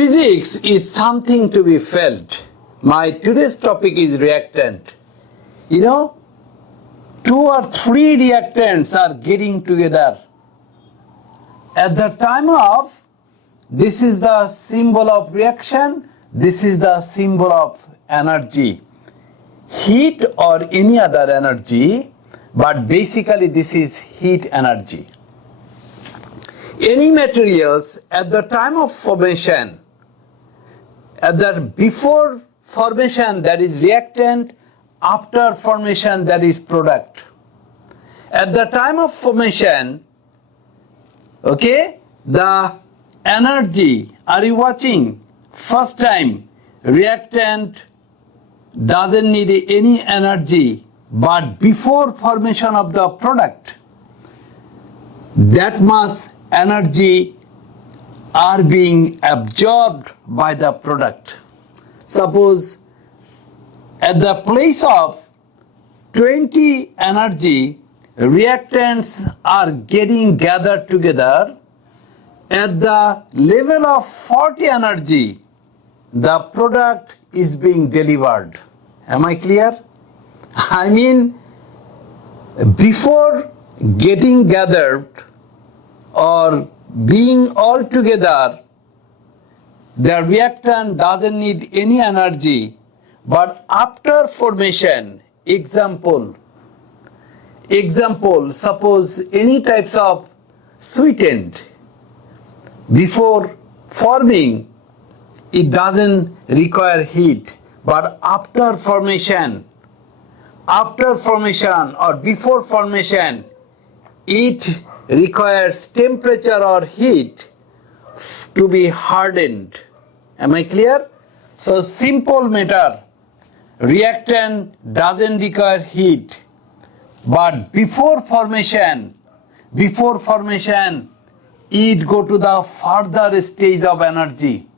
Physics is something to be felt. My today's topic is reactant. You know, 2 or 3 reactants are getting together. At the time of, this is the symbol of reaction, this is the symbol of energy. Heat or any other energy, but basically this is heat energy. Any materials at the time of formation, before formation that is reactant, after formation that is product. At the time of formation, okay, the energy, are you watching? First time, reactant doesn't need any energy, but before formation of the product, that much energy are being absorbed by the product. Suppose at the place of 20 energy, reactants are getting gathered together. At the level of 40 energy, the product is being delivered. Am I clear? I mean, before getting gathered or being all together, the reactant doesn't need any energy, but after formation, example, suppose any types of sweetened, before forming, it doesn't require heat, but after formation or before formation, it requires temperature or heat to be hardened. Am I clear? So simple matter, reactant doesn't require heat, but before formation, it go to the further stage of energy.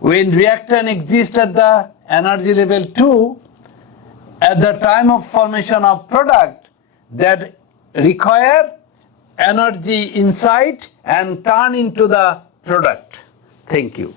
When reactant exists at the energy level 2, at the time of formation of product, that require energy inside and turn into the product. Thank you.